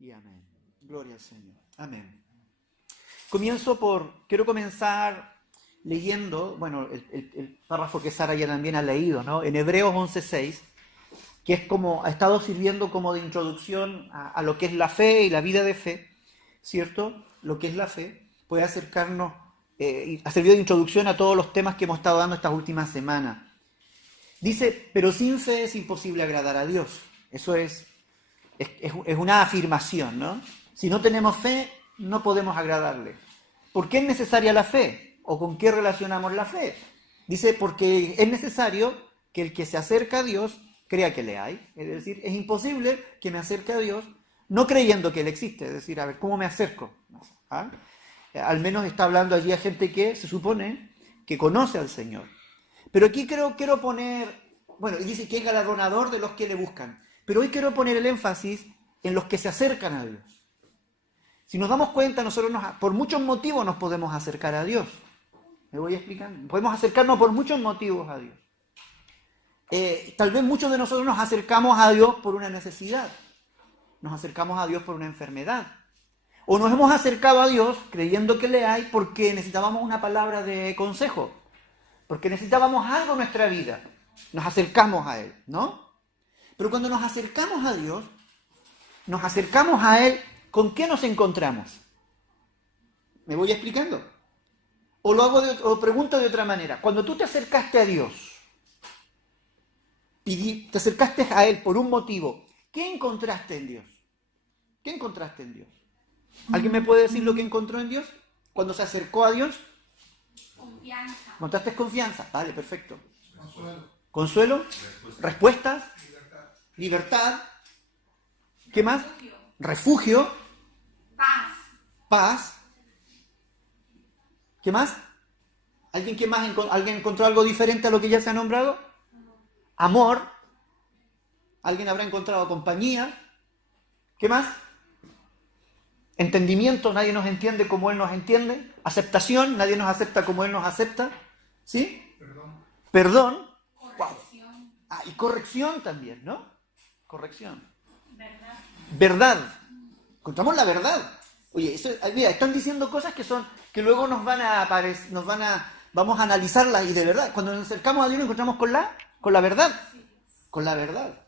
y amén. Gloria al Señor. Amén. Quiero comenzar leyendo, bueno, el párrafo que Sara ya también ha leído, ¿no? En Hebreos 11:6, que es como, ha estado sirviendo como de introducción a lo que es la fe y la vida de fe, ¿cierto? Lo que es la fe, puede acercarnos, ha servido de introducción a todos los temas que hemos estado dando estas últimas semanas. Dice, pero sin fe es imposible agradar a Dios. Eso es una afirmación, ¿no? Si no tenemos fe, no podemos agradarle. ¿Por qué es necesaria la fe? ¿O con qué relacionamos la fe? Dice, porque es necesario que el que se acerca a Dios crea que le hay. Es decir, es imposible que me acerque a Dios no creyendo que Él existe. Es decir, a ver, ¿cómo me acerco? ¿Ah? Al menos está hablando allí a gente que se supone que conoce al Señor. Pero aquí quiero poner, bueno, y dice que es galardonador de los que le buscan. Pero hoy quiero poner el énfasis en los que se acercan a Dios. Si nos damos cuenta, nosotros por muchos motivos nos podemos acercar a Dios. ¿Me voy explicando? Podemos acercarnos por muchos motivos a Dios. Tal vez muchos de nosotros nos acercamos a Dios por una necesidad. Nos acercamos a Dios por una enfermedad. O nos hemos acercado a Dios creyendo que le hay porque necesitábamos una palabra de consejo. Porque necesitábamos algo en nuestra vida. Nos acercamos a Él, ¿no? Pero cuando nos acercamos a Dios, nos acercamos a Él, ¿con qué nos encontramos? ¿Me voy explicando? O lo pregunto de otra manera. Cuando tú te acercaste a Dios, te acercaste a Él por un motivo, ¿qué encontraste en Dios? ¿Qué encontraste en Dios? ¿Alguien me puede decir lo que encontró en Dios? Cuando se acercó a Dios. Confianza. ¿Encontraste confianza? Vale, perfecto. Consuelo. ¿Respuestas? Libertad. ¿Qué más? Refugio. Paz. ¿Qué más? ¿Alguien encontró algo diferente a lo que ya se ha nombrado? Amor. ¿Alguien habrá encontrado compañía? ¿Qué más? Entendimiento, nadie nos entiende como Él nos entiende. Aceptación, nadie nos acepta como Él nos acepta. ¿Sí? Perdón. Corrección. Wow. Y corrección también, ¿no? Corrección. Verdad. Encontramos la verdad. Oye, mira, están diciendo cosas que luego vamos a analizarlas y de verdad, cuando nos acercamos a Dios nos encontramos con la verdad. Con la verdad.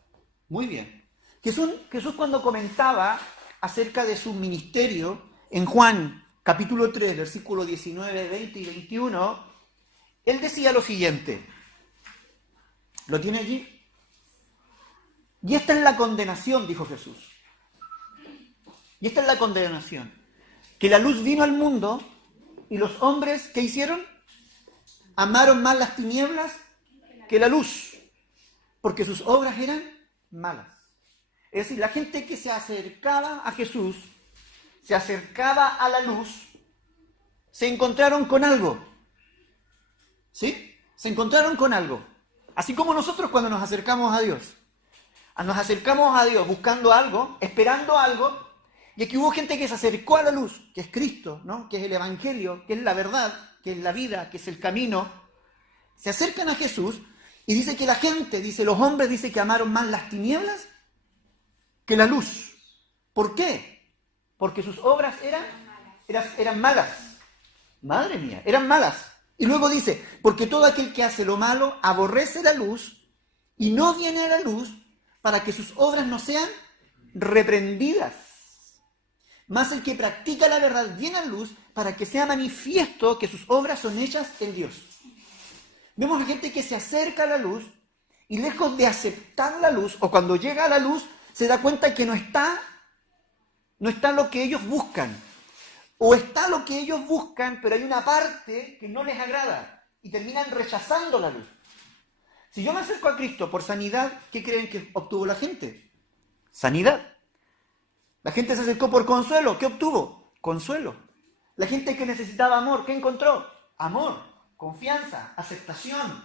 Muy bien. Jesús cuando comentaba acerca de su ministerio, en Juan capítulo 3, versículos 19, 20 y 21, Él decía lo siguiente. ¿Lo tiene allí? Y esta es la condenación, dijo Jesús. Y esta es la condenación. Que la luz vino al mundo y los hombres, ¿qué hicieron? Amaron más las tinieblas que la luz, porque sus obras eran malas. Es decir, la gente que se acercaba a Jesús, se acercaba a la luz, se encontraron con algo. ¿Sí? Se encontraron con algo. Así como nosotros cuando nos acercamos a Dios. Nos acercamos a Dios buscando algo, esperando algo, y aquí hubo gente que se acercó a la luz, que es Cristo, ¿no? Que es el Evangelio, que es la verdad, que es la vida, que es el camino. Se acercan a Jesús y dice que la gente, los hombres, dice que amaron más las tinieblas que la luz. ¿Por qué? Porque sus obras eran malas. Madre mía, eran malas. Y luego dice, porque todo aquel que hace lo malo aborrece la luz y no viene a la luz para que sus obras no sean reprendidas. Mas el que practica la verdad viene a la luz para que sea manifiesto que sus obras son hechas en Dios. Vemos a gente que se acerca a la luz y lejos de aceptar la luz, o cuando llega a la luz, se da cuenta que no está lo que ellos buscan. O está lo que ellos buscan, pero hay una parte que no les agrada y terminan rechazando la luz. Si yo me acerco a Cristo por sanidad, ¿qué creen que obtuvo la gente? Sanidad. La gente se acercó por consuelo, ¿qué obtuvo? Consuelo. La gente que necesitaba amor, ¿qué encontró? Amor, confianza, aceptación.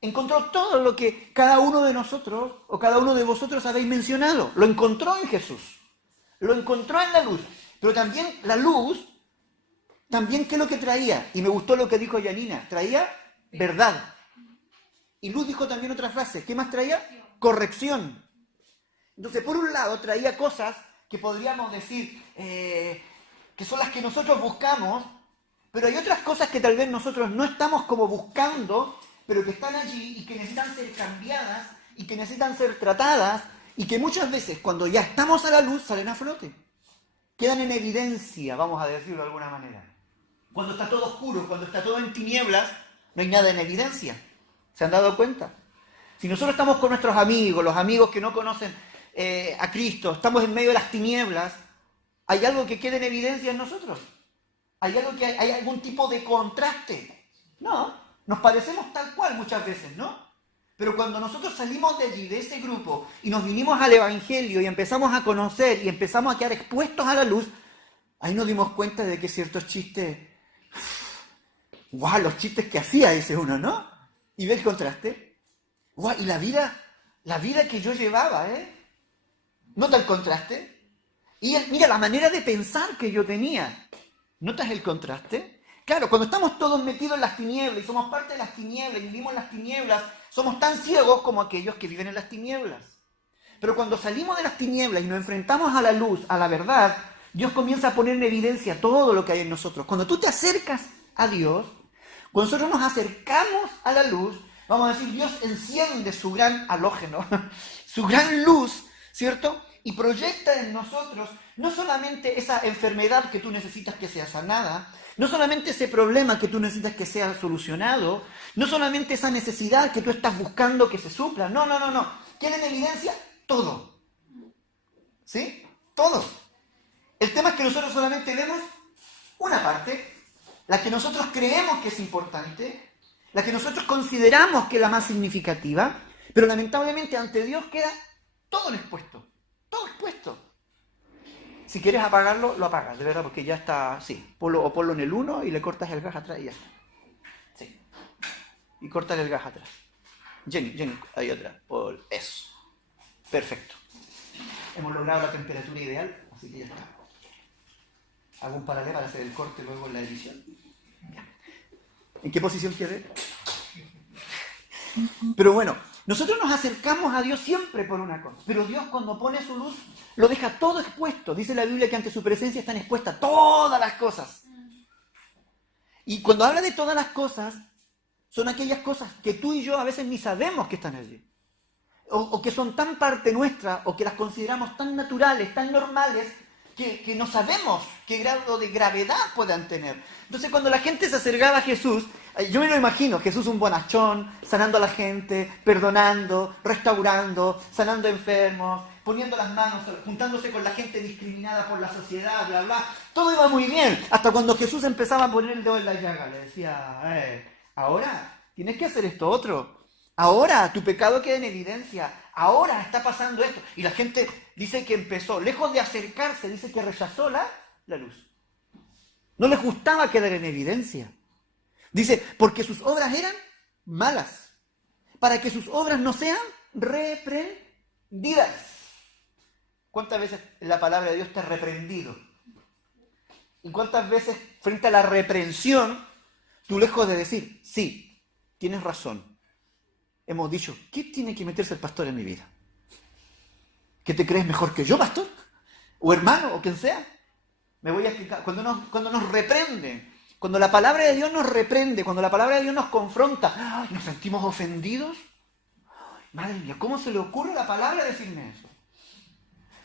Encontró todo lo que cada uno de nosotros o cada uno de vosotros habéis mencionado. Lo encontró en Jesús. Lo encontró en la luz. Pero también la luz, también ¿qué es lo que traía? Y me gustó lo que dijo Yanina. Traía verdad. Y Luz dijo también otra frase. ¿Qué más traía? Corrección. Entonces, por un lado, traía cosas que podríamos decir que son las que nosotros buscamos, pero hay otras cosas que tal vez nosotros no estamos como buscando, pero que están allí y que necesitan ser cambiadas y que necesitan ser tratadas y que muchas veces cuando ya estamos a la luz salen a flote. Quedan en evidencia, vamos a decirlo de alguna manera. Cuando está todo oscuro, cuando está todo en tinieblas, no hay nada en evidencia. ¿Se han dado cuenta? Si nosotros estamos con nuestros amigos, los amigos que no conocen a Cristo, estamos en medio de las tinieblas, ¿hay algo que quede en evidencia en nosotros? ¿Hay algún tipo de contraste? No, nos parecemos tal cual muchas veces, ¿no? Pero cuando nosotros salimos de allí, de ese grupo, y nos vinimos al Evangelio y empezamos a conocer y empezamos a quedar expuestos a la luz, ahí nos dimos cuenta de que ciertos chistes, ¡guau! Los chistes que hacía, dice uno, ¿no? Y ve el contraste. ¡Guau! Y la vida que yo llevaba, ¿Nota el contraste? Y mira, la manera de pensar que yo tenía. ¿Notas el contraste? Claro, cuando estamos todos metidos en las tinieblas y somos parte de las tinieblas y vivimos en las tinieblas, somos tan ciegos como aquellos que viven en las tinieblas. Pero cuando salimos de las tinieblas y nos enfrentamos a la luz, a la verdad, Dios comienza a poner en evidencia todo lo que hay en nosotros. Cuando tú te acercas a Dios, cuando nosotros nos acercamos a la luz, vamos a decir, Dios enciende su gran halógeno, su gran luz, ¿cierto? Y proyecta en nosotros no solamente esa enfermedad que tú necesitas que sea sanada, no solamente ese problema que tú necesitas que sea solucionado, no solamente esa necesidad que tú estás buscando que se supla, no. Queda en evidencia todo. ¿Sí? Todo. El tema es que nosotros solamente vemos una parte, la que nosotros creemos que es importante, la que nosotros consideramos que es la más significativa, pero lamentablemente ante Dios queda todo expuesto. Todo expuesto. Si quieres apagarlo, lo apagas, de verdad, porque ya está, sí. Ponlo en el 1 y le cortas el gas atrás y ya está. Sí. Y cortas el gas atrás. Jenny, ahí atrás. Eso. Perfecto. Hemos logrado la temperatura ideal, así que ya está. Hago un paralelo para hacer el corte luego en la edición. ¿En qué posición quedé? Pero bueno, nosotros nos acercamos a Dios siempre por una cosa, pero Dios cuando pone su luz lo deja todo expuesto. Dice la Biblia que ante su presencia están expuestas todas las cosas. Y cuando habla de todas las cosas, son aquellas cosas que tú y yo a veces ni sabemos que están allí. O que son tan parte nuestra, o que las consideramos tan naturales, tan normales, que no sabemos qué grado de gravedad puedan tener. Entonces cuando la gente se acercaba a Jesús, yo me lo imagino, Jesús un bonachón, sanando a la gente, perdonando, restaurando, sanando enfermos, poniendo las manos, juntándose con la gente discriminada por la sociedad, bla, bla. Todo iba muy bien, hasta cuando Jesús empezaba a poner el dedo en la llaga. Le decía, ahora tienes que hacer esto otro. Ahora tu pecado queda en evidencia. Ahora está pasando esto. Y la gente dice que empezó, lejos de acercarse, dice que rechazó la luz. No les gustaba quedar en evidencia. Dice, porque sus obras eran malas. Para que sus obras no sean reprendidas. ¿Cuántas veces la palabra de Dios te ha reprendido? ¿Y cuántas veces frente a la reprensión, tú lejos de decir, sí, tienes razón, hemos dicho, ¿qué tiene que meterse el pastor en mi vida? ¿Qué te crees mejor que yo, pastor? ¿O hermano? ¿O quien sea? Me voy a explicar. Cuando nos reprende, cuando la palabra de Dios nos reprende, cuando la palabra de Dios nos confronta, ¿nos sentimos ofendidos? Madre mía, ¿cómo se le ocurre a la palabra decirme eso?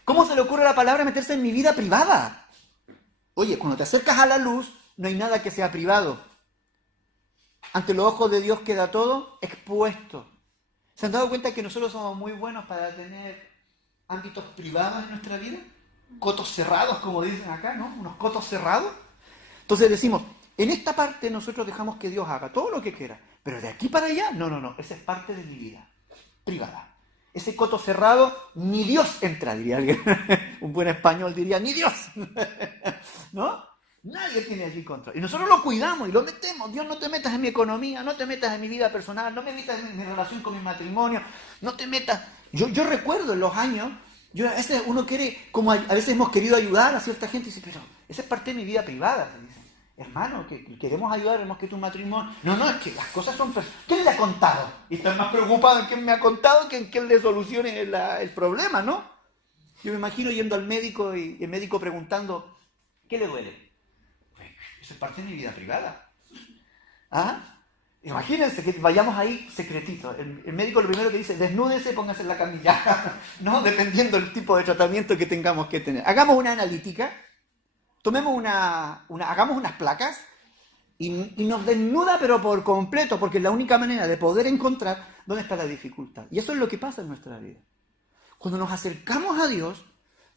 ¿Cómo se le ocurre a la palabra meterse en mi vida privada? Oye, cuando te acercas a la luz, no hay nada que sea privado. Ante los ojos de Dios queda todo expuesto. ¿Se han dado cuenta que nosotros somos muy buenos para tener ámbitos privados en nuestra vida? Cotos cerrados, como dicen acá, ¿no? Unos cotos cerrados. Entonces decimos, en esta parte nosotros dejamos que Dios haga todo lo que quiera, pero de aquí para allá, no, esa es parte de mi vida privada. Ese coto cerrado, ni Dios entra, diría alguien. Un buen español diría, ni Dios. ¿No? Nadie tiene allí control. Y nosotros lo cuidamos y lo metemos. Dios, no te metas en mi economía, no te metas en mi vida personal, no me metas en mi relación con mi matrimonio, no te metas. Yo recuerdo en los años, a veces uno quiere, como a veces hemos querido ayudar a cierta gente, y dice, pero esa es parte de mi vida privada. Te dicen, hermano, que queremos ayudar, hemos que tu matrimonio. No, es que las cosas son... ¿Quién le ha contado? Y estoy más preocupado en quién me ha contado que en quién le solucione el problema, ¿no? Yo me imagino yendo al médico y el médico preguntando, ¿qué le duele? Pues, eso es parte de mi vida privada. ¿Ah? Imagínense que vayamos ahí secretito. El médico lo primero que dice, desnúdese, póngase en la camilla. ¿No? Dependiendo del tipo de tratamiento que tengamos que tener. Hagamos una analítica, tomemos hagamos unas placas y nos desnuda pero por completo, porque es la única manera de poder encontrar dónde está la dificultad. Y eso es lo que pasa en nuestra vida. Cuando nos acercamos a Dios,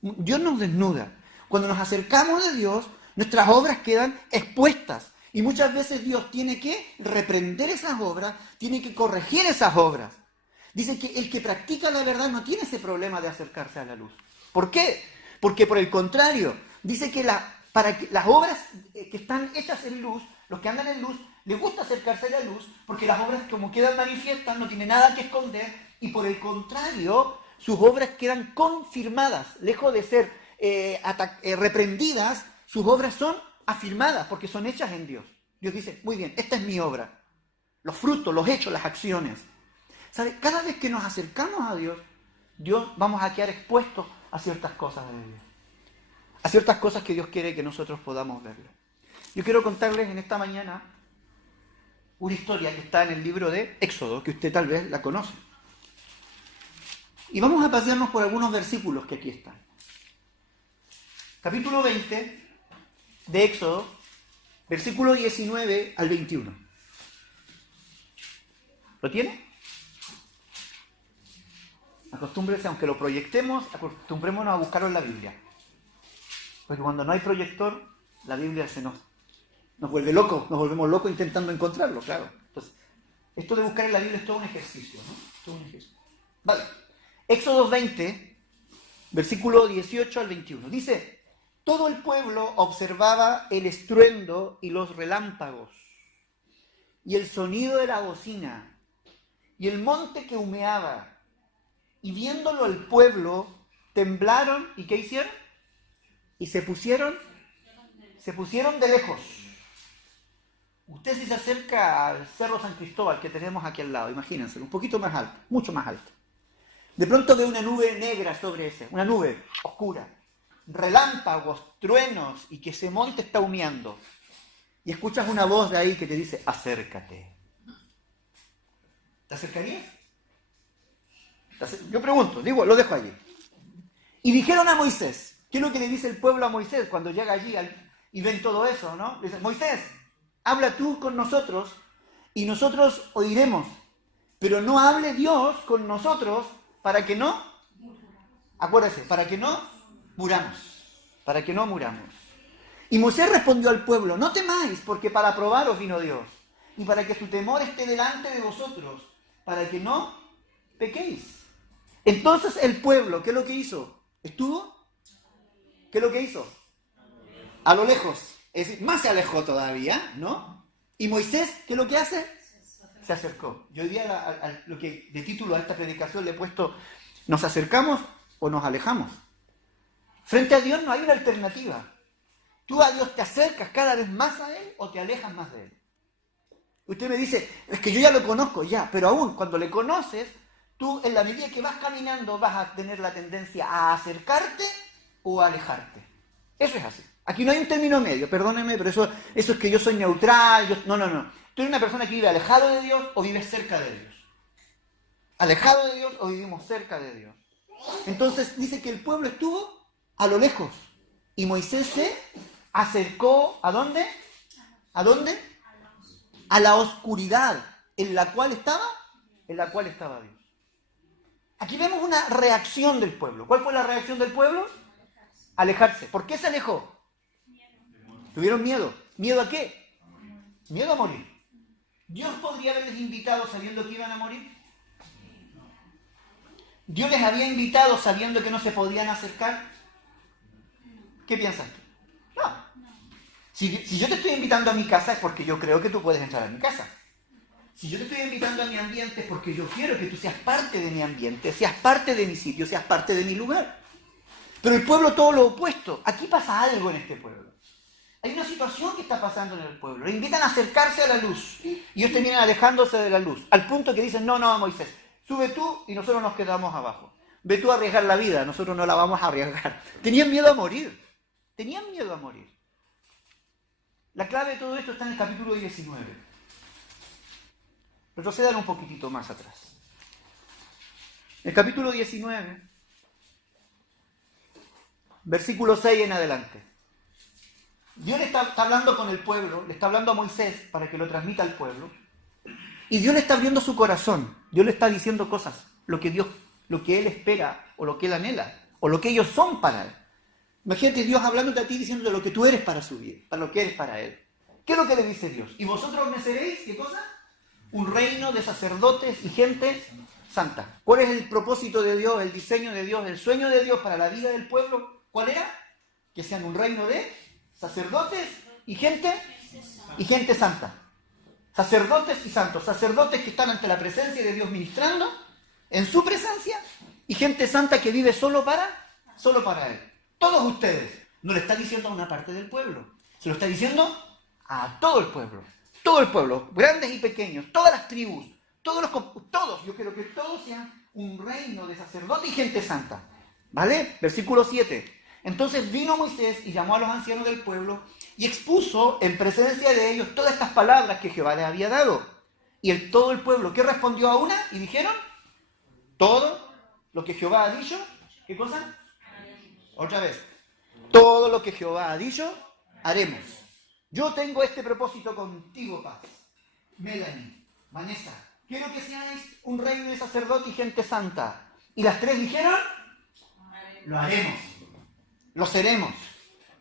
Dios nos desnuda. Cuando nos acercamos a Dios, nuestras obras quedan expuestas. Y muchas veces Dios tiene que reprender esas obras, tiene que corregir esas obras. Dice que el que practica la verdad no tiene ese problema de acercarse a la luz. ¿Por qué? Porque por el contrario, dice que para que las obras que están hechas en luz, los que andan en luz, les gusta acercarse a la luz, porque las obras como quedan manifiestas, no tienen nada que esconder, y por el contrario, sus obras quedan confirmadas, lejos de ser reprendidas, sus obras son afirmadas, porque son hechas en Dios. Dios dice, muy bien, esta es mi obra. Los frutos, los hechos, las acciones. ¿Sabe? Cada vez que nos acercamos a Dios, vamos a quedar expuestos a ciertas cosas de Dios. A ciertas cosas que Dios quiere que nosotros podamos verle. Yo quiero contarles en esta mañana una historia que está en el libro de Éxodo, que usted tal vez la conoce. Y vamos a pasearnos por algunos versículos que aquí están. Capítulo 20 de Éxodo, versículo 19 al 21. ¿Lo tiene? Acostúmbrese, aunque lo proyectemos, acostumbrémonos a buscarlo en la Biblia. Porque cuando no hay proyector, la Biblia nos vuelve locos, nos volvemos locos intentando encontrarlo, claro. Entonces, esto de buscar en la Biblia es todo un ejercicio, ¿no? Todo un ejercicio. Vale. Éxodo 20, versículo 18 al 21. Dice, todo el pueblo observaba el estruendo y los relámpagos, y el sonido de la bocina, y el monte que humeaba. Y viéndolo el pueblo, temblaron, ¿y qué hicieron? Y se pusieron de lejos. Usted si se acerca al Cerro San Cristóbal que tenemos aquí al lado, imagínense, un poquito más alto, mucho más alto. De pronto ve una nube negra sobre una nube oscura, relámpagos, truenos y que ese monte está humeando. Y escuchas una voz de ahí que te dice, acércate. ¿Te acercarías? Yo pregunto, lo dejo allí. Y dijeron a Moisés, ¿qué es lo que le dice el pueblo a Moisés cuando llega allí y ven todo eso, ¿no? Le dicen, Moisés, habla tú con nosotros y nosotros oiremos, pero no hable Dios con nosotros para que no, acuérdese, para que no muramos, para que no muramos. Y Moisés respondió al pueblo, no temáis, porque para probaros vino Dios, y para que su temor esté delante de vosotros, para que no pequéis. Entonces el pueblo, ¿qué es lo que hizo? ¿Estuvo? ¿Qué es lo que hizo? A lo lejos, es decir, más se alejó todavía, ¿no? Y Moisés, ¿qué es lo que hace? Se acercó. Yo hoy día lo que de título a esta predicación le he puesto, ¿nos acercamos o nos alejamos? Frente a Dios no hay una alternativa. Tú a Dios te acercas cada vez más a Él o te alejas más de Él. Usted me dice, es que yo ya lo conozco, ya, pero aún cuando le conoces, tú en la medida que vas caminando vas a tener la tendencia a acercarte o a alejarte. Eso es así. Aquí no hay un término medio, perdóneme, pero eso es que yo soy neutral. No. Tú eres una persona que vive alejado de Dios o vives cerca de Dios. Alejado de Dios o vivimos cerca de Dios. Entonces dice que el pueblo estuvo a lo lejos y Moisés se acercó, ¿a dónde? ¿A dónde? A la oscuridad en la cual estaba Dios. Aquí vemos una reacción del pueblo. ¿Cuál fue la reacción del pueblo? Alejarse. ¿Por qué se alejó? Tuvieron miedo. ¿Miedo a qué? Miedo a morir. ¿Dios podría haberles invitado sabiendo que iban a morir? ¿Dios les había invitado sabiendo que no se podían acercar? ¿Qué piensas tú? No. Si yo te estoy invitando a mi casa es porque yo creo que tú puedes entrar a mi casa. Si yo te estoy invitando a mi ambiente es porque yo quiero que tú seas parte de mi ambiente, seas parte de mi sitio, seas parte de mi lugar. Pero el pueblo todo lo opuesto. Aquí pasa algo en este pueblo. Hay una situación que está pasando en el pueblo. Le invitan a acercarse a la luz y ellos terminan alejándose de la luz. Al punto que dicen, no, Moisés, sube tú y nosotros nos quedamos abajo. ve tú a arriesgar la vida, nosotros no la vamos a arriesgar. Tenían miedo a morir. Tenían miedo a morir. La clave de todo esto está en el capítulo 19. Retrocedan un poquitito más atrás. El capítulo 19, versículo 6 en adelante. Dios le está hablando con el pueblo, le está hablando a Moisés para que lo transmita al pueblo. Y Dios le está abriendo su corazón. Dios le está diciendo cosas, lo que Él espera, o lo que Él anhela, o lo que ellos son para Él. Imagínate Dios hablándote a ti diciendo lo que tú eres para su vida, para lo que eres para Él. ¿Qué es lo que le dice Dios? Y vosotros me seréis, ¿qué cosa? Un reino de sacerdotes y gente santa. ¿Cuál es el propósito de Dios, el diseño de Dios, el sueño de Dios para la vida del pueblo? ¿Cuál era? Que sean un reino de sacerdotes y gente santa. Sacerdotes y santos. Sacerdotes que están ante la presencia de Dios ministrando, en su presencia, y gente santa que vive solo para Él. Todos ustedes. No le está diciendo a una parte del pueblo, se lo está diciendo a todo el pueblo. Todo el pueblo, grandes y pequeños, todas las tribus, todos, yo quiero que todos sean un reino de sacerdotes y gente santa. ¿Vale? Versículo 7. Entonces vino Moisés y llamó a los ancianos del pueblo y expuso en presencia de ellos todas estas palabras que Jehová les había dado. Y todo el pueblo, ¿qué respondió a una? Y dijeron, todo lo que Jehová ha dicho, ¿qué cosa? Otra vez. Todo lo que Jehová ha dicho, haremos. Yo tengo este propósito contigo, Paz, Melanie, Vanessa. Quiero que seáis un reino de sacerdote y gente santa. Y las tres dijeron, lo haremos. Lo seremos.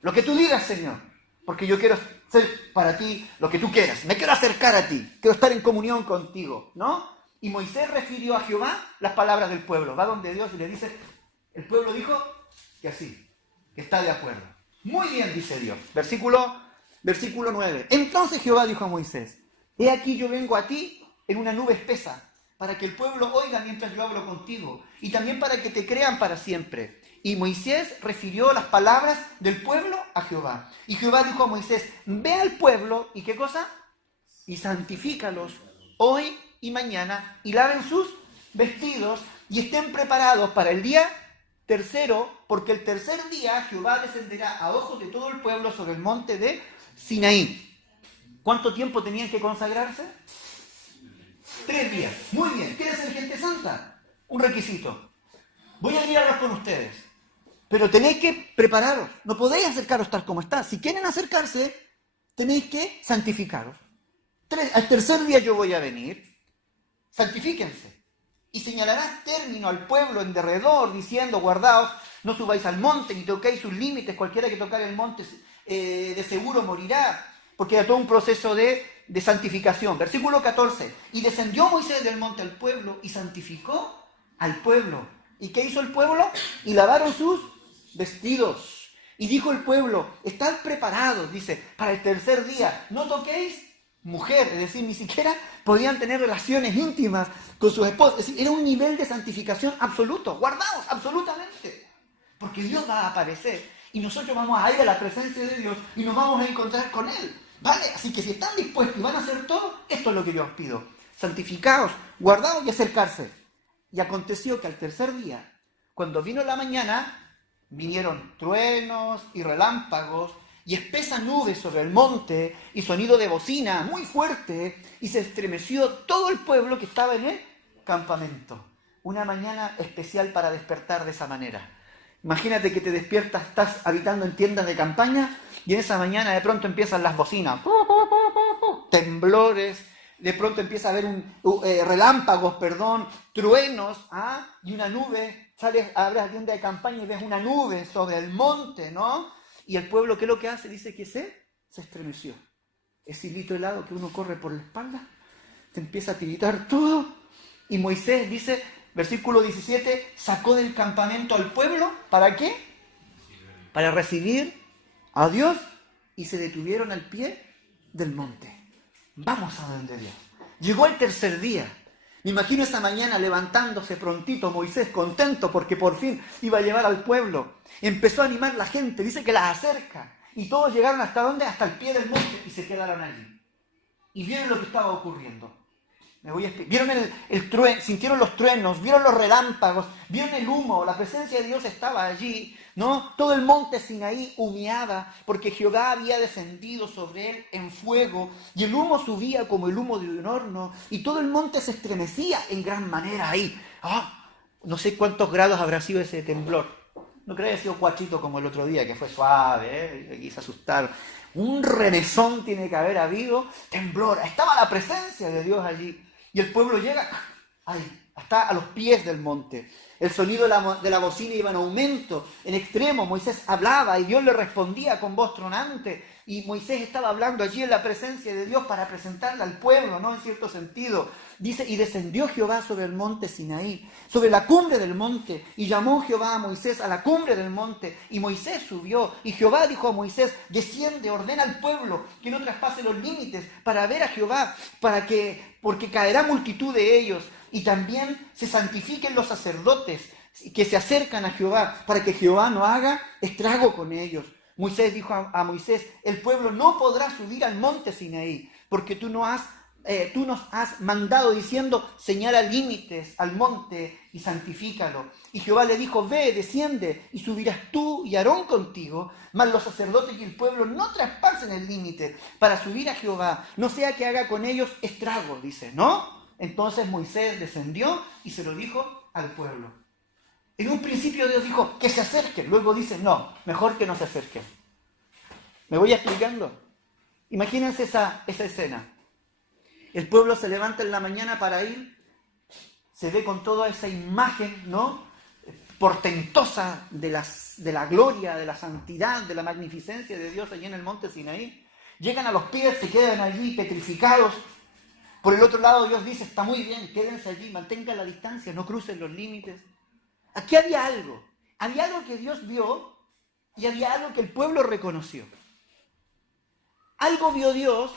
Lo que tú digas, Señor. Porque yo quiero ser para ti lo que tú quieras. Me quiero acercar a ti. Quiero estar en comunión contigo, ¿no? Y Moisés refirió a Jehová las palabras del pueblo. Va donde Dios y le dice, el pueblo dijo que así, que está de acuerdo. Muy bien, dice Dios. Versículo 9. Entonces Jehová dijo a Moisés, he aquí yo vengo a ti en una nube espesa, para que el pueblo oiga mientras yo hablo contigo, y también para que te crean para siempre. Y Moisés refirió las palabras del pueblo a Jehová. Y Jehová dijo a Moisés, ve al pueblo, ¿y qué cosa? Y santifícalos hoy y mañana, y laven sus vestidos, y estén preparados para el día tercero, porque el tercer día Jehová descenderá a ojos de todo el pueblo sobre el monte de Sinaí. ¿Cuánto tiempo tenían que consagrarse? 3 días. Muy bien. ¿Quieren ser gente santa? Un requisito. Voy a guiarlos con ustedes. Pero tenéis que prepararos. No podéis acercaros tal como está. Si quieren acercarse, tenéis que santificaros. Al tercer día yo voy a venir. Santifíquense. Y señalarás término al pueblo en derredor, diciendo, guardaos, no subáis al monte, ni toquéis sus límites. Cualquiera que tocar el monte de seguro morirá. Porque era todo un proceso de santificación. Versículo 14. Y descendió Moisés del monte al pueblo y santificó al pueblo. ¿Y qué hizo el pueblo? Y lavaron sus vestidos. Y dijo el pueblo, estad preparados, dice, para el tercer día. No toquéis mujer, es decir, ni siquiera podían tener relaciones íntimas con sus esposos. Es decir, era un nivel de santificación absoluto. Guardaos, absolutamente. Porque Dios va a aparecer. Y nosotros vamos a ir a la presencia de Dios y nos vamos a encontrar con Él. ¿Vale? Así que si están dispuestos y van a hacer todo, esto es lo que yo os pido. Santificaos, guardaos y acercarse. Y aconteció que al tercer día, cuando vino la mañana, vinieron truenos y relámpagos y espesa nube sobre el monte y sonido de bocina muy fuerte, y se estremeció todo el pueblo que estaba en el campamento. Una mañana especial para despertar de esa manera. Imagínate que te despiertas, estás habitando en tiendas de campaña y en esa mañana de pronto empiezan las bocinas, temblores, de pronto empieza a haber relámpagos, truenos, y una nube, sales a la tienda de campaña y ves una nube sobre el monte, ¿no? Y el pueblo, ¿qué es lo que hace? Dice que se estremeció. Ese hilito helado que uno corre por la espalda, te empieza a tiritar todo. Y Moisés dice, versículo 17, sacó del campamento al pueblo, ¿para qué? Para recibir a Dios, y se detuvieron al pie del monte. Vamos a donde Dios. Llegó el tercer día. Me imagino esa mañana levantándose prontito Moisés, contento porque por fin iba a llevar al pueblo. Empezó a animar la gente, dice que las acerca. Y todos llegaron ¿hasta dónde? Hasta el pie del monte y se quedaron allí. Y vieron lo que estaba ocurriendo. ¿Vieron el trueno? ¿Sintieron los truenos? ¿Vieron los relámpagos? ¿Vieron el humo? La presencia de Dios estaba allí, ¿no? Todo el monte Sinaí humeaba porque Jehová había descendido sobre él en fuego y el humo subía como el humo de un horno y todo el monte se estremecía en gran manera ahí. No sé cuántos grados habrá sido ese temblor. No creo que haya sido cuachito como el otro día, que fue suave, me quise asustar. Un remesón tiene que haber habido, temblor. Estaba la presencia de Dios allí. Y el pueblo llega hasta a los pies del monte. El sonido de la bocina iba en aumento, en extremo. Moisés hablaba y Dios le respondía con voz tronante. Y Moisés estaba hablando allí en la presencia de Dios para presentarle al pueblo, ¿no? En cierto sentido. Dice, y descendió Jehová sobre el monte Sinaí, sobre la cumbre del monte, y llamó Jehová a Moisés a la cumbre del monte, y Moisés subió, y Jehová dijo a Moisés, desciende, ordena al pueblo que no traspase los límites para ver a Jehová, porque caerá multitud de ellos, y también se santifiquen los sacerdotes que se acercan a Jehová, para que Jehová no haga estrago con ellos. Moisés dijo a Moisés, el pueblo no podrá subir al monte Sinaí, porque tú nos has mandado diciendo, señala límites al monte y santifícalo. Y Jehová le dijo, ve, desciende, y subirás tú y Aarón contigo, mas los sacerdotes y el pueblo no traspasen el límite para subir a Jehová, no sea que haga con ellos estrago, dice, ¿no? Entonces Moisés descendió y se lo dijo al pueblo. En un principio Dios dijo que se acerquen, luego dice, no, mejor que no se acerquen. ¿Me voy explicando? Imagínense esa escena. El pueblo se levanta en la mañana para ir, se ve con toda esa imagen, ¿no? Portentosa de la gloria, de la santidad, de la magnificencia de Dios allí en el monte Sinaí. Llegan a los pies, se quedan allí petrificados. Por el otro lado Dios dice, está muy bien, quédense allí, mantengan la distancia, no crucen los límites. Aquí había algo que Dios vio y había algo que el pueblo reconoció. Algo vio Dios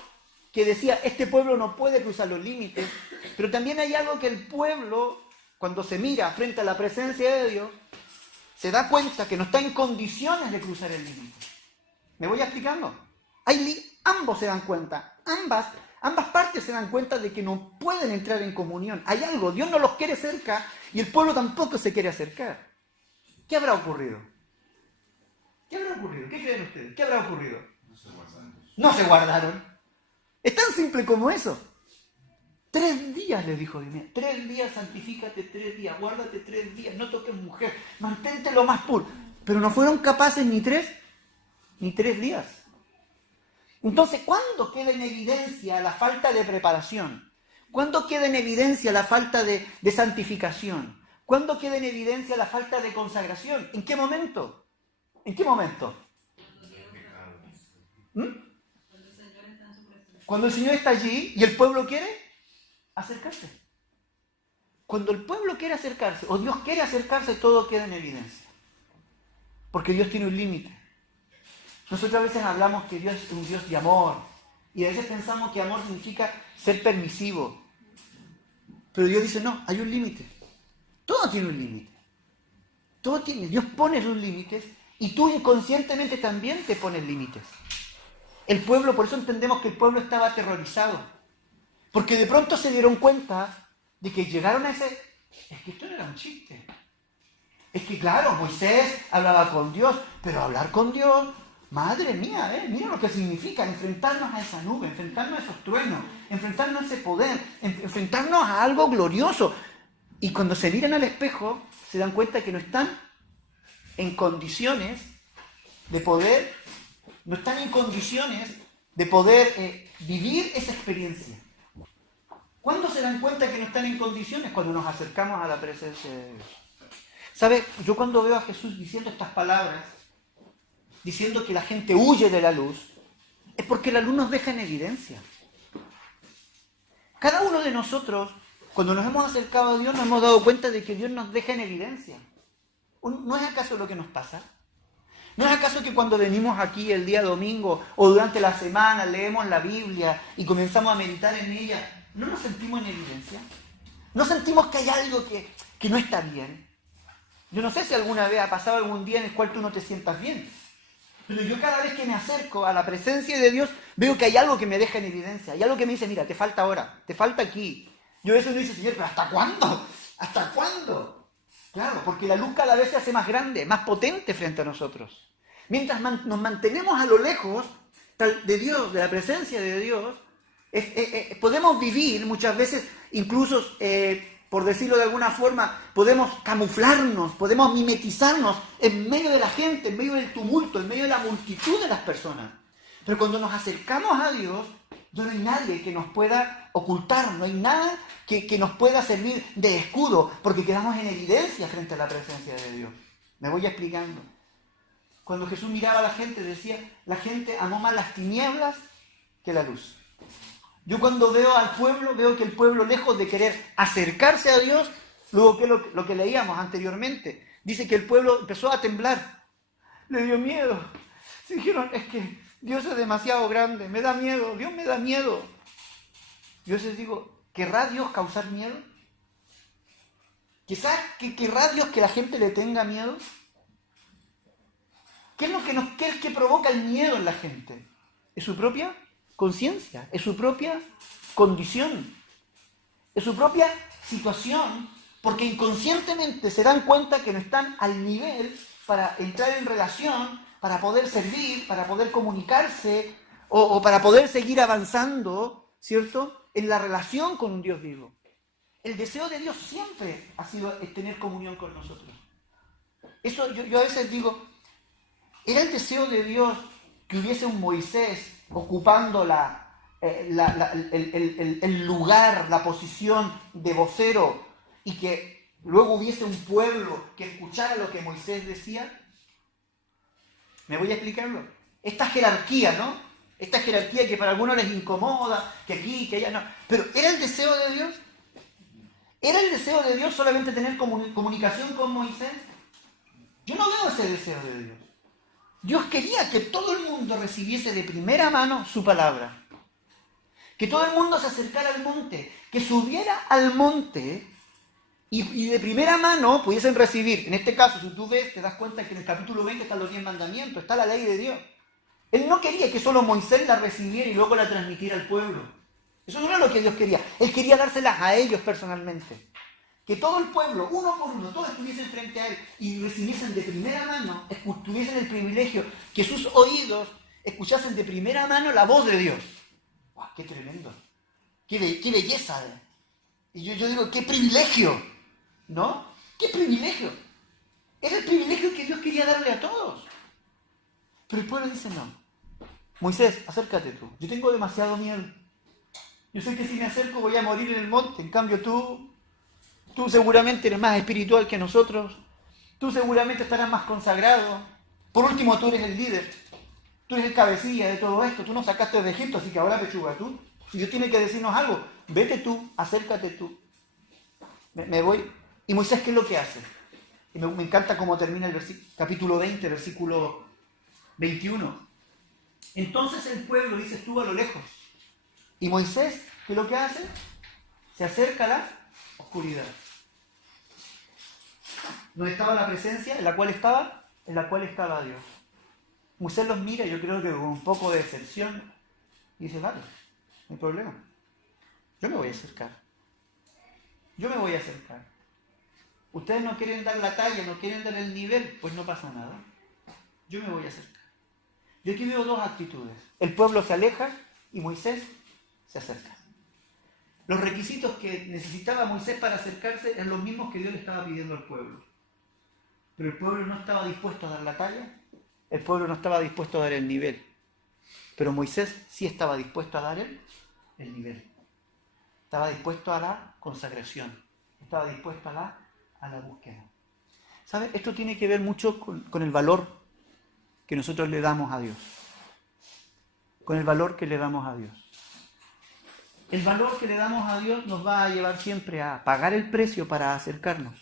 que decía, este pueblo no puede cruzar los límites, pero también hay algo que el pueblo, cuando se mira frente a la presencia de Dios, se da cuenta que no está en condiciones de cruzar el límite. ¿Me voy explicando? Ambos se dan cuenta, ambas partes se dan cuenta de que no pueden entrar en comunión. Hay algo, Dios no los quiere cerca y el pueblo tampoco se quiere acercar. ¿Qué habrá ocurrido? ¿Qué creen ustedes? ¿Qué habrá ocurrido? No se guardaron. Es tan simple como eso. 3 días, le dijo Dios. 3 días, santifícate 3 días, guárdate 3 días, no toques mujer, mantente lo más puro. Pero no fueron capaces ni 3 días. Entonces, ¿cuándo queda en evidencia la falta de preparación? ¿Cuándo queda en evidencia la falta de santificación? ¿Cuándo queda en evidencia la falta de consagración? ¿En qué momento? Cuando el Señor está allí y el pueblo quiere acercarse. Cuando el pueblo quiere acercarse, o Dios quiere acercarse, todo queda en evidencia. Porque Dios tiene un límite. Nosotros a veces hablamos que Dios es un Dios de amor. Y a veces pensamos que amor significa ser permisivo. Pero Dios dice, no, hay un límite. Todo tiene un límite. Dios pone sus límites y tú inconscientemente también te pones límites. El pueblo, por eso entendemos que el pueblo estaba aterrorizado. Porque de pronto se dieron cuenta de que llegaron a ese... Es que esto no era un chiste. Es que claro, Moisés hablaba con Dios, pero hablar con Dios, madre mía, mira lo que significa enfrentarnos a esa nube, enfrentarnos a esos truenos, enfrentarnos a ese poder, enfrentarnos a algo glorioso. Y cuando se miran al espejo, se dan cuenta que no están en condiciones de poder, vivir esa experiencia. ¿Cuándo se dan cuenta que no están en condiciones? Cuando nos acercamos a la presencia de Dios. ¿Sabe? Yo cuando veo a Jesús diciendo estas palabras, diciendo que la gente huye de la luz, es porque la luz nos deja en evidencia. Cada uno de nosotros, cuando nos hemos acercado a Dios, nos hemos dado cuenta de que Dios nos deja en evidencia. ¿No es acaso lo que nos pasa? ¿No es acaso que cuando venimos aquí el día domingo o durante la semana leemos la Biblia y comenzamos a meditar en ella, no nos sentimos en evidencia? ¿No sentimos que hay algo que no está bien? Yo no sé si alguna vez ha pasado algún día en el cual tú no te sientas bien, pero yo cada vez que me acerco a la presencia de Dios veo que hay algo que me deja en evidencia, hay algo que me dice, mira, te falta ahora, te falta aquí, Yo a veces me dice, Señor, ¿pero hasta cuándo? ¿Hasta cuándo? Claro, porque la luz cada vez se hace más grande, más potente frente a nosotros. Mientras nos mantenemos a lo lejos de Dios, de la presencia de Dios, podemos vivir muchas veces, incluso, por decirlo de alguna forma, podemos camuflarnos, podemos mimetizarnos en medio de la gente, en medio del tumulto, en medio de la multitud de las personas. Pero cuando nos acercamos a Dios, no hay nadie que nos pueda ocultar, no hay nada que nos pueda servir de escudo, porque quedamos en evidencia frente a la presencia de Dios. Me voy explicando. Cuando Jesús miraba a la gente, decía, la gente amó más las tinieblas que la luz. Yo cuando veo al pueblo, veo que el pueblo, lejos de querer acercarse a Dios, luego que lo que leíamos anteriormente, dice que el pueblo empezó a temblar, le dio miedo. Se dijeron, es que Dios es demasiado grande, me da miedo, Dios me da miedo. Yo les digo, ¿querrá Dios causar miedo? ¿Quizás querrá Dios que la gente le tenga miedo? ¿Qué es lo que provoca el miedo en la gente? ¿Es su propia conciencia? ¿Es su propia condición? ¿Es su propia situación? Porque inconscientemente se dan cuenta que no están al nivel para entrar en relación, para poder servir, para poder comunicarse o para poder seguir avanzando, ¿cierto?, en la relación con un Dios vivo. El deseo de Dios siempre ha sido tener comunión con nosotros. Eso yo a veces digo, ¿era el deseo de Dios que hubiese un Moisés ocupando el lugar, la posición de vocero y que luego hubiese un pueblo que escuchara lo que Moisés decía? ¿Me voy a explicarlo? Esta jerarquía, ¿no? Esta jerarquía que para algunos les incomoda, que aquí, que allá, no. Pero ¿era el deseo de Dios? ¿Era el deseo de Dios solamente tener comunicación con Moisés? Yo no veo ese deseo de Dios. Dios quería que todo el mundo recibiese de primera mano su palabra. Que todo el mundo se acercara al monte, que subiera al monte y de primera mano pudiesen recibir. En este caso, si tú ves, te das cuenta que en el capítulo 20 están los 10 mandamientos, está la ley de Dios. Él no quería que solo Moisés la recibiera y luego la transmitiera al pueblo. Eso no era lo que Dios quería. Él quería dárselas a ellos personalmente. Que todo el pueblo, uno por uno, todos estuviesen frente a él y recibiesen de primera mano, tuviesen el privilegio que sus oídos escuchasen de primera mano la voz de Dios. ¡Wow! ¡Qué tremendo! ¡Qué belleza! Y yo digo, ¡qué privilegio! ¿No? ¡Qué privilegio! Era el privilegio que Dios quería darle a todos. Pero el pueblo dice, no. Moisés, acércate tú. Yo tengo demasiado miedo. Yo sé que si me acerco voy a morir en el monte. En cambio tú seguramente eres más espiritual que nosotros. Tú seguramente estarás más consagrado. Por último, tú eres el líder. Tú eres el cabecilla de todo esto. Tú nos sacaste de Egipto, así que ahora pechuga tú. Si Dios tiene que decirnos algo, vete tú, acércate tú. Me voy. ¿Y Moisés qué es lo que hace? Y me encanta cómo termina el capítulo 20, versículo 21. Entonces el pueblo, dice, estuvo a lo lejos. Y Moisés, ¿qué es lo que hace? Se acerca a la oscuridad. ¿Dónde estaba la presencia? ¿En la cual estaba Dios? Moisés los mira, yo creo que con un poco de decepción, y dice, vale, no hay problema. Yo me voy a acercar. Ustedes no quieren dar la talla, no quieren dar el nivel, pues no pasa nada. Yo me voy a acercar. Yo aquí veo dos actitudes. El pueblo se aleja y Moisés se acerca. Los requisitos que necesitaba Moisés para acercarse eran los mismos que Dios le estaba pidiendo al pueblo. Pero el pueblo no estaba dispuesto a dar la talla, el pueblo no estaba dispuesto a dar el nivel. Pero Moisés sí estaba dispuesto a dar el nivel. Estaba dispuesto a la consagración, estaba dispuesto a la búsqueda. ¿Sabes? Esto tiene que ver mucho con el valor que nosotros le damos a Dios. Con el valor que le damos a Dios. El valor que le damos a Dios nos va a llevar siempre a pagar el precio para acercarnos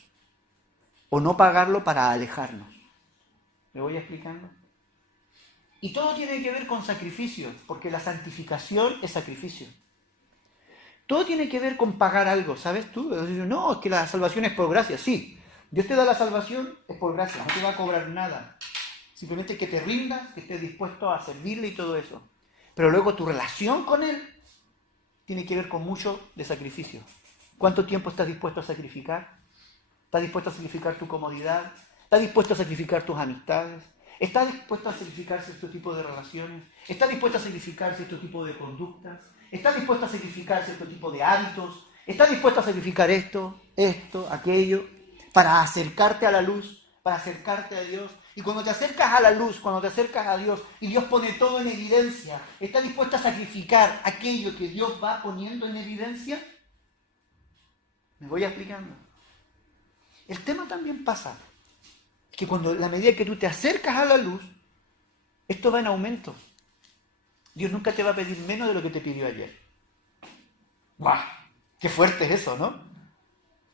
o no pagarlo para alejarnos. ¿Me voy explicando? Y todo tiene que ver con sacrificio, porque la santificación es sacrificio. Todo tiene que ver con pagar algo, ¿sabes tú? No, es que la salvación es por gracia. Sí, Dios te da la salvación, es por gracia, no te va a cobrar nada. Simplemente que te rindas, que estés dispuesto a servirle y todo eso. Pero luego tu relación con Él tiene que ver con mucho de sacrificio. ¿Cuánto tiempo estás dispuesto a sacrificar? ¿Estás dispuesto a sacrificar tu comodidad? ¿Estás dispuesto a sacrificar tus amistades? ¿Estás dispuesto a sacrificar cierto tipo de relaciones? ¿Estás dispuesto a sacrificar cierto tipo de conductas? ¿Estás dispuesto a sacrificar cierto tipo de hábitos? ¿Estás dispuesto a sacrificar esto, aquello, para acercarte a la luz, para acercarte a Dios? Y cuando te acercas a la luz, cuando te acercas a Dios, y Dios pone todo en evidencia, ¿estás dispuesto a sacrificar aquello que Dios va poniendo en evidencia? Me voy explicando. El tema también pasa que cuando, la medida que tú te acercas a la luz, esto va en aumento. Dios nunca te va a pedir menos de lo que te pidió ayer. ¡Guau! ¡Qué fuerte es eso!, ¿no?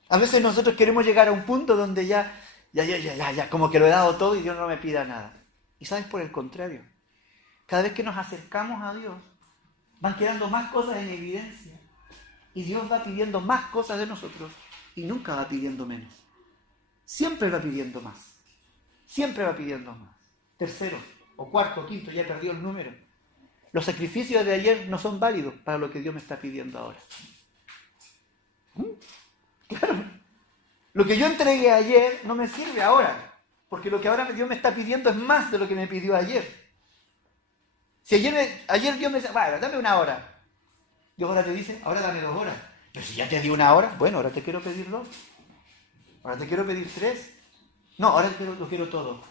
A veces nosotros queremos llegar a un punto donde ya, como que lo he dado todo y Dios no me pida nada. Y sabes, por el contrario, cada vez que nos acercamos a Dios, van quedando más cosas en evidencia. Y Dios va pidiendo más cosas de nosotros y nunca va pidiendo menos. Siempre va pidiendo más. Siempre va pidiendo más. Tercero, o cuarto, o quinto, ya perdió el número. Los sacrificios de ayer no son válidos para lo que Dios me está pidiendo ahora. Claro. Lo que yo entregué ayer no me sirve ahora, porque lo que ahora Dios me está pidiendo es más de lo que me pidió ayer. Si ayer Dios me dice, bueno, dame una hora. Dios ahora te dice, ahora dame 2 horas. Pero si ya te di 1 hora, bueno, ahora te quiero pedir 2. Ahora te quiero pedir 3. No, ahora lo quiero todo.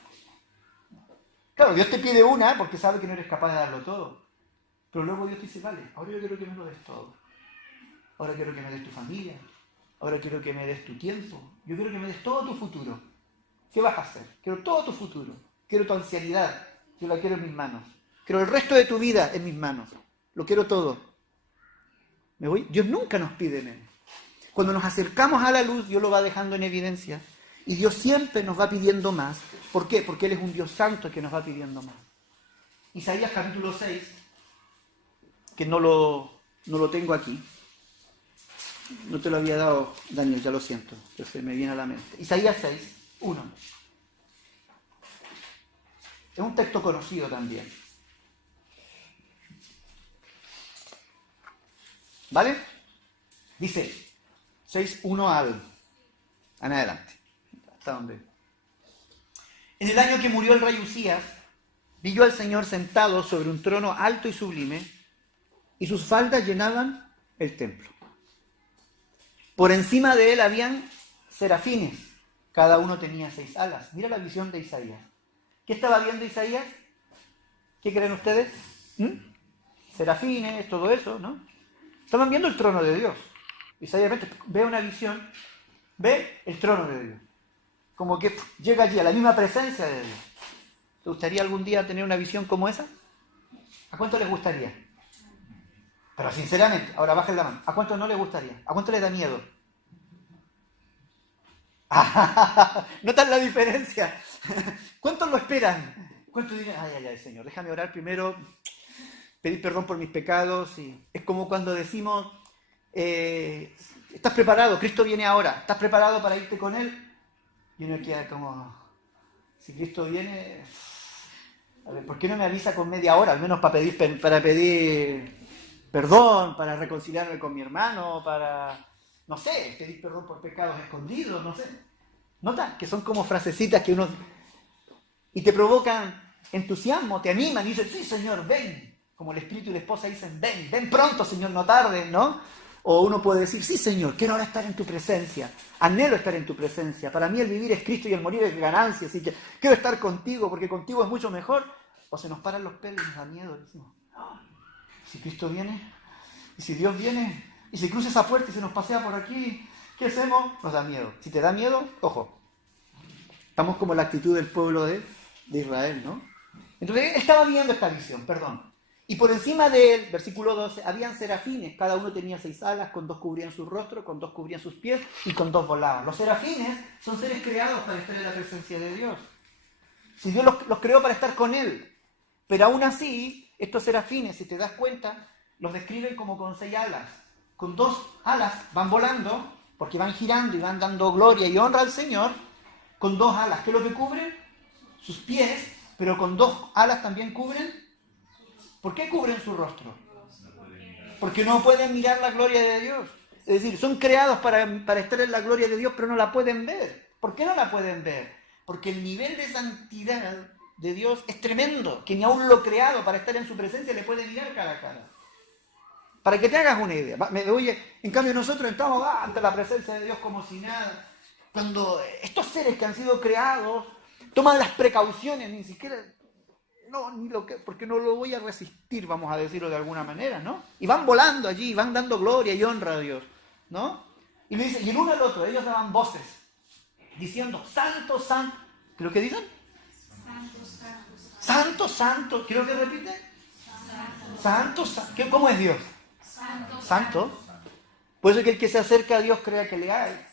Claro, Dios te pide 1 porque sabe que no eres capaz de darlo todo. Pero luego Dios te dice, vale, ahora yo quiero que me lo des todo. Ahora quiero que me des tu familia. Ahora quiero que me des tu tiempo. Yo quiero que me des todo tu futuro. ¿Qué vas a hacer? Quiero todo tu futuro. Quiero tu ancianidad. Yo la quiero en mis manos. Quiero el resto de tu vida en mis manos. Lo quiero todo. ¿Me voy? Dios nunca nos pide menos. Cuando nos acercamos a la luz, Dios lo va dejando en evidencia. Y Dios siempre nos va pidiendo más. ¿Por qué? Porque Él es un Dios santo que nos va pidiendo más. Isaías capítulo 6, que no lo tengo aquí. No te lo había dado, Daniel, ya lo siento. Entonces me viene a la mente. Isaías 6, 1. Es un texto conocido también. ¿Vale? Dice 6:1 en adelante. ¿Hasta dónde? En el año que murió el rey Usías, vi yo al Señor sentado sobre un trono alto y sublime, y sus faldas llenaban el templo. Por encima de él habían serafines, cada uno tenía 6 alas. Mira la visión de Isaías. ¿Qué estaba viendo Isaías? ¿Qué creen ustedes? Serafines, todo eso, ¿no? Estaban viendo el trono de Dios. Isaías ve una visión, ve el trono de Dios. Como que llega allí a la misma presencia de Dios. ¿Te gustaría algún día tener una visión como esa? ¿A cuánto les gustaría? Pero sinceramente, ahora bajen la mano. ¿A cuánto no les gustaría? ¿A cuánto les da miedo? ¿Notan la diferencia? ¿Cuántos lo esperan? ¿Cuántos dirán, ay, Señor, déjame orar primero, pedir perdón por mis pecados? Y es como cuando decimos, ¿estás preparado? Cristo viene ahora. ¿Estás preparado para irte con Él? Y uno queda como, si Cristo viene, a ver, ¿por qué no me avisa con media hora? Al menos para pedir perdón, para reconciliarme con mi hermano, para, no sé, pedir perdón por pecados escondidos, no sé. ¿Notan? Que son como frasecitas que uno... Y te provocan entusiasmo, te animan y dicen, sí, Señor, ven. Como el espíritu y la esposa dicen, ven pronto, Señor, no tarde, ¿no? O uno puede decir, sí, Señor, quiero ahora estar en tu presencia. Anhelo estar en tu presencia. Para mí el vivir es Cristo y el morir es ganancia. Así que quiero estar contigo porque contigo es mucho mejor. O se nos paran los pelos y nos da miedo. Decimos, si Cristo viene, y si Dios viene, y si cruza esa puerta y se nos pasea por aquí, ¿qué hacemos? Nos da miedo. Si te da miedo, ojo. Estamos como la actitud del pueblo de Israel, ¿no? Entonces él estaba viendo esta visión, perdón. Y por encima de él, versículo 12, habían serafines, cada uno tenía 6 alas, con 2 cubrían su rostro, con 2 cubrían sus pies y con 2 volaban. Los serafines son seres creados para estar en la presencia de Dios. Si Dios los creó para estar con Él. Pero aún así, estos serafines, si te das cuenta, los describen como con 6 alas. Con 2 alas van volando, porque van girando y van dando gloria y honra al Señor, con 2 alas. ¿Qué es lo que cubren? Sus pies, pero con 2 alas también cubren. ¿Por qué cubren su rostro? Porque no pueden mirar la gloria de Dios. Es decir, son creados para estar en la gloria de Dios, pero no la pueden ver. ¿Por qué no la pueden ver? Porque el nivel de santidad de Dios es tremendo, que ni aún lo creado para estar en su presencia le puede mirar cara a cara. Para que te hagas una idea. Oye, en cambio nosotros estamos ante la presencia de Dios como si nada. Cuando estos seres que han sido creados toman las precauciones, ni siquiera... porque no lo voy a resistir, vamos a decirlo de alguna manera, ¿no? Y van volando allí, van dando gloria y honra a Dios, ¿no? Y le dicen, y el uno al otro, ellos daban voces, diciendo, santo, santo. ¿Qué es lo que dicen? Santo, santo, santo. Santo, santo. ¿Qué es lo que repiten? Santo, santo. ¿Cómo es Dios? Santo, Santo. Por eso es que el que se acerca a Dios crea que le hay.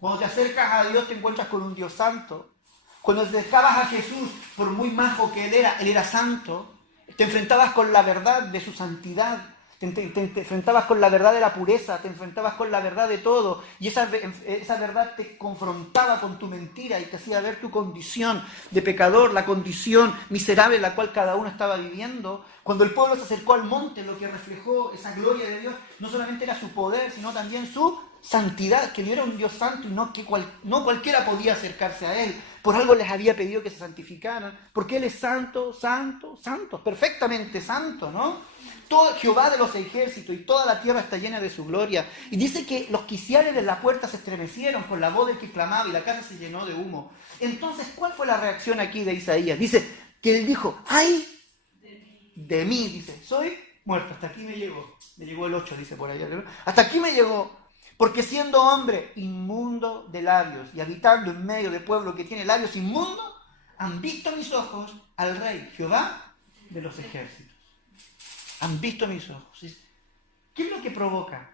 Cuando te acercas a Dios te encuentras con un Dios santo. Cuando te acercabas a Jesús, por muy majo que Él era santo, te enfrentabas con la verdad de su santidad, te enfrentabas con la verdad de la pureza, te enfrentabas con la verdad de todo, y esa verdad te confrontaba con tu mentira y te hacía ver tu condición de pecador, la condición miserable en la cual cada uno estaba viviendo. Cuando el pueblo se acercó al monte, lo que reflejó esa gloria de Dios no solamente era su poder, sino también su santidad, que Dios era un Dios santo y no cualquiera podía acercarse a Él. Por algo les había pedido que se santificaran, porque Él es santo, santo, santo, perfectamente santo, ¿no? Todo Jehová de los ejércitos y toda la tierra está llena de su gloria. Y dice que los quiciales de la puerta se estremecieron con la voz del que clamaba y la casa se llenó de humo. Entonces, ¿cuál fue la reacción aquí de Isaías? Dice que él dijo, ¡ay! De mí, dice, soy muerto, hasta aquí me llegó el 8, dice por allá, hasta aquí me llegó, porque siendo hombre inmundo de labios y habitando en medio de pueblo que tiene labios inmundos, han visto mis ojos al Rey, Jehová de los ejércitos. Han visto mis ojos. ¿Qué es lo que provoca?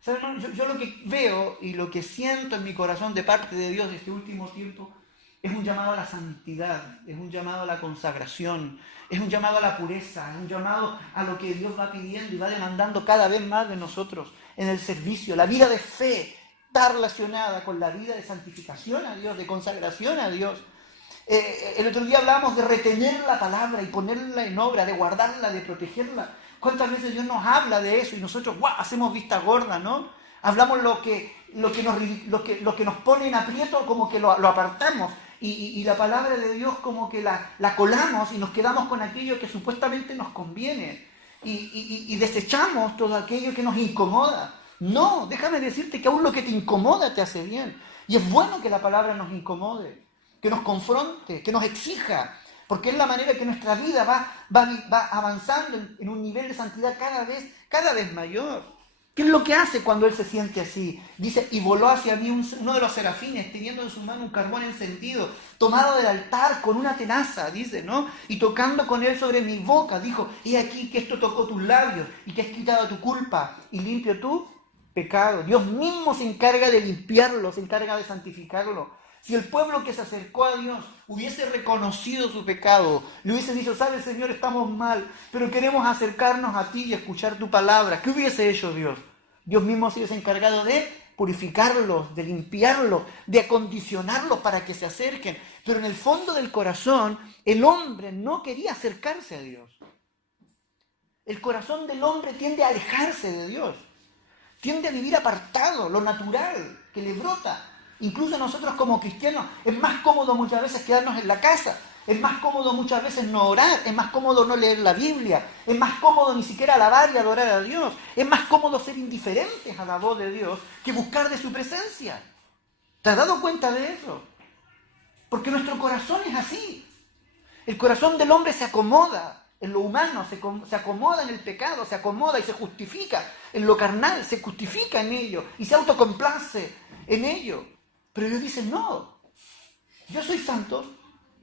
¿Saben? Yo lo que veo y lo que siento en mi corazón de parte de Dios este último tiempo es un llamado a la santidad, es un llamado a la consagración, es un llamado a la pureza, es un llamado a lo que Dios va pidiendo y va demandando cada vez más de nosotros en el servicio. La vida de fe está relacionada con la vida de santificación a Dios, de consagración a Dios. El otro día hablábamos de retener la palabra y ponerla en obra, de guardarla, de protegerla. ¿Cuántas veces Dios nos habla de eso y nosotros hacemos vista gorda, ¿no? Hablamos lo que nos pone en aprieto, como que lo apartamos. Y la palabra de Dios como que la colamos y nos quedamos con aquello que supuestamente nos conviene. Y desechamos todo aquello que nos incomoda. No, déjame decirte que aún lo que te incomoda te hace bien. Y es bueno que la palabra nos incomode, que nos confronte, que nos exija, porque es la manera que nuestra vida va avanzando en un nivel de santidad cada vez mayor. ¿Qué es lo que hace cuando él se siente así? Dice, y voló hacia mí uno de los serafines, teniendo en su mano un carbón encendido, tomado del altar con una tenaza, dice, ¿no? Y tocando con él sobre mi boca, dijo, he aquí que esto tocó tus labios y que has quitado tu culpa y limpio tu pecado. Dios mismo se encarga de limpiarlo, se encarga de santificarlo. Si el pueblo que se acercó a Dios hubiese reconocido su pecado, le hubiese dicho, ¿sabes, Señor, estamos mal, pero queremos acercarnos a ti y escuchar tu palabra? ¿Qué hubiese hecho Dios? Dios mismo se hubiese encargado de purificarlos, de limpiarlos, de acondicionarlos para que se acerquen. Pero en el fondo del corazón, el hombre no quería acercarse a Dios. El corazón del hombre tiende a alejarse de Dios. Tiende a vivir apartado, lo natural que le brota. Incluso nosotros como cristianos es más cómodo muchas veces quedarnos en la casa, es más cómodo muchas veces no orar, es más cómodo no leer la Biblia, es más cómodo ni siquiera alabar y adorar a Dios, es más cómodo ser indiferentes a la voz de Dios que buscar de su presencia. ¿Te has dado cuenta de eso? Porque nuestro corazón es así. El corazón del hombre se acomoda en lo humano, se acomoda en el pecado, se acomoda y se justifica en lo carnal, se justifica en ello y se autocomplace en ello. Pero Dios dice, no, yo soy santo,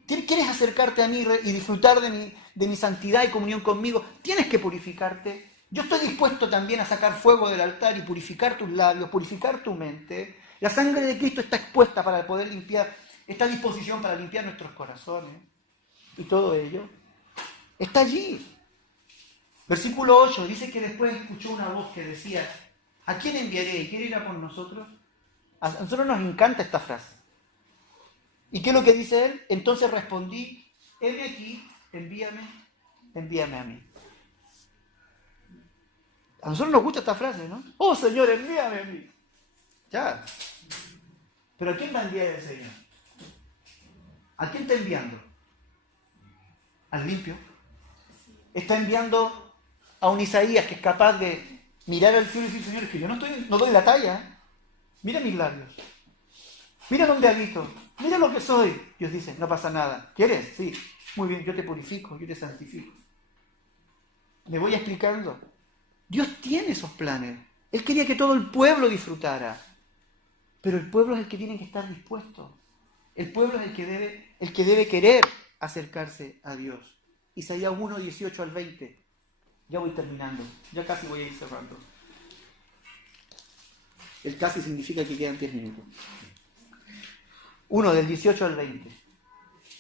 ¿quieres acercarte a mí y disfrutar de mi santidad y comunión conmigo? Tienes que purificarte. Yo estoy dispuesto también a sacar fuego del altar y purificar tus labios, purificar tu mente. La sangre de Cristo está expuesta para poder limpiar, está a disposición para limpiar nuestros corazones. Y todo ello está allí. Versículo 8 dice que después escuchó una voz que decía, ¿a quién enviaré? ¿Quiere ir a por nosotros? A nosotros nos encanta esta frase. ¿Y qué es lo que dice él? Entonces respondí, heme aquí, envíame a mí. A nosotros nos gusta esta frase, ¿no? Oh, Señor, envíame a mí. Ya. Pero ¿a quién va a enviar el Señor? ¿A quién está enviando? Al limpio. Está enviando a un Isaías que es capaz de mirar al cielo y decir, Señor, es que yo no doy la talla. Mira mis labios. Mira dónde habito. Mira lo que soy. Dios dice, no pasa nada. ¿Quieres? Sí. Muy bien, yo te purifico, yo te santifico. Me voy explicando. Dios tiene esos planes. Él quería que todo el pueblo disfrutara. Pero el pueblo es el que tiene que estar dispuesto. El pueblo es el que debe querer acercarse a Dios. Isaías 1, 18 al 20. Ya voy terminando. Ya casi voy a ir cerrando. El casi significa que quedan 10 minutos. 1 del 18 al 20.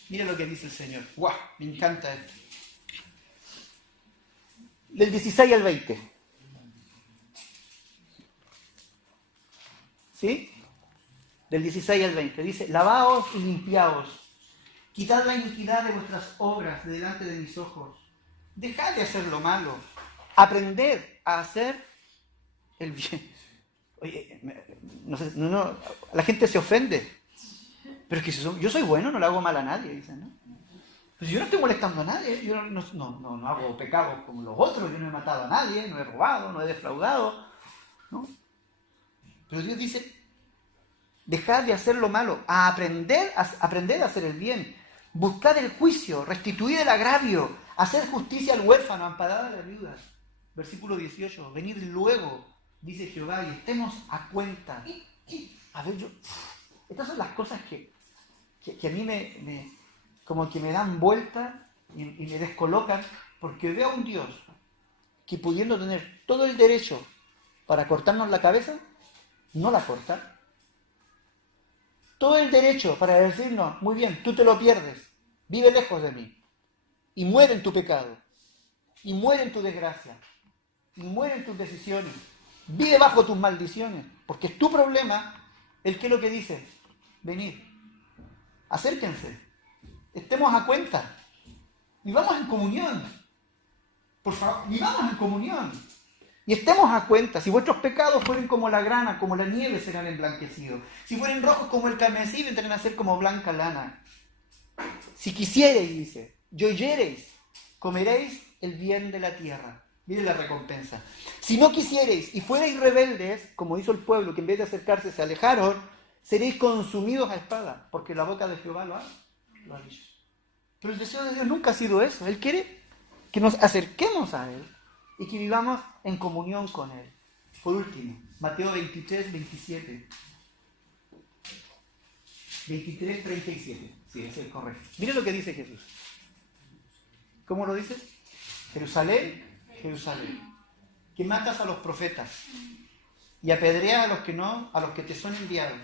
Mira lo que dice el Señor. ¡Guau! Me encanta esto. Del 16 al 20. ¿Sí? Del 16 al 20. Dice, lavaos y limpiaos. Quitad la iniquidad de vuestras obras de delante de mis ojos. Dejad de hacer lo malo. Aprended a hacer el bien. Oye, no, la gente se ofende. Pero es que yo soy bueno, no le hago mal a nadie, dicen, ¿no? Pues yo no estoy molestando a nadie, yo no hago pecados como los otros, yo no he matado a nadie, no he robado, no he defraudado, ¿no? Pero Dios dice, dejad de hacer lo malo, aprended a hacer el bien, buscad el juicio, restituid el agravio, hacer justicia al huérfano, amparad a la viuda. Versículo 18, venid luego, dice Jehová, y estemos a cuenta. A ver, estas son las cosas que a mí como que me dan vuelta y me descolocan, porque veo a un Dios que pudiendo tener todo el derecho para cortarnos la cabeza, no la corta. Todo el derecho para decirnos, muy bien, tú te lo pierdes, vive lejos de mí, y muere en tu pecado, y muere en tu desgracia, y muere en tus decisiones, vive bajo tus maldiciones, porque es tu problema. ¿El qué es lo que dice? Venid, acérquense, estemos a cuenta, vivamos en comunión, por favor, vivamos en comunión, y estemos a cuenta. Si vuestros pecados fueren como la grana, como la nieve, serán emblanquecidos. Si fueren rojos como el carmesí, vendrán a ser como blanca lana. Si quisiereis, dice, y oyereis, comeréis el bien de la tierra. Mire la recompensa. Si no quisiereis y fuereis rebeldes, como hizo el pueblo, que en vez de acercarse se alejaron, seréis consumidos a espada, porque la boca de Jehová lo ha dicho. Pero el deseo de Dios nunca ha sido eso. Él quiere que nos acerquemos a Él y que vivamos en comunión con Él. Por último, Mateo 23, 27. 23, 37. Sí, ese es correcto. Mire lo que dice Jesús. ¿Cómo lo dice? Jerusalén, Jerusalén, que matas a los profetas y apedreas a los que te son enviados.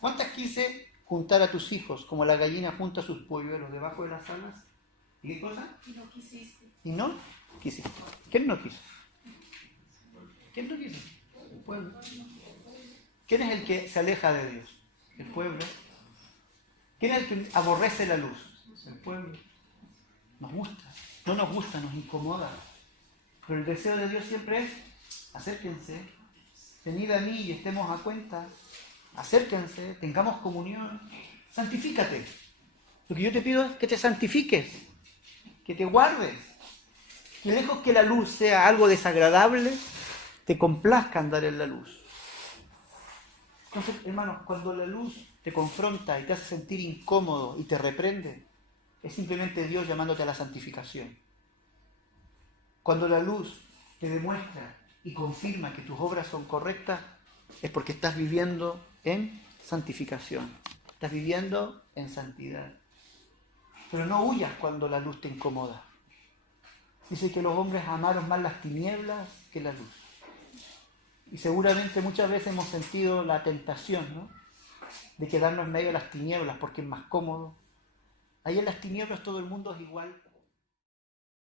¿Cuántas quise juntar a tus hijos como la gallina junta sus polluelos debajo de las alas? ¿Y qué cosa? Y no quisiste. Y no quisiste. ¿Quién no quiso? ¿Quién no quiso? El pueblo. ¿Quién es el que se aleja de Dios? El pueblo. ¿Quién es el que aborrece la luz? El pueblo. Nos gusta. No nos gusta, nos incomoda. Pero el deseo de Dios siempre es, acérquense, venid a mí y estemos a cuenta. Acérquense, tengamos comunión. Santifícate. Lo que yo te pido es que te santifiques, que te guardes. Que lejos que la luz sea algo desagradable, te complazca andar en la luz. Entonces, hermanos, cuando la luz te confronta y te hace sentir incómodo y te reprende, es simplemente Dios llamándote a la santificación. Cuando la luz te demuestra y confirma que tus obras son correctas, es porque estás viviendo en santificación, estás viviendo en santidad. Pero no huyas cuando la luz te incomoda. Dice que los hombres amaron más las tinieblas que la luz. Y seguramente muchas veces hemos sentido la tentación, ¿no?, de quedarnos en medio de las tinieblas porque es más cómodo. Ahí en las tinieblas todo el mundo es igual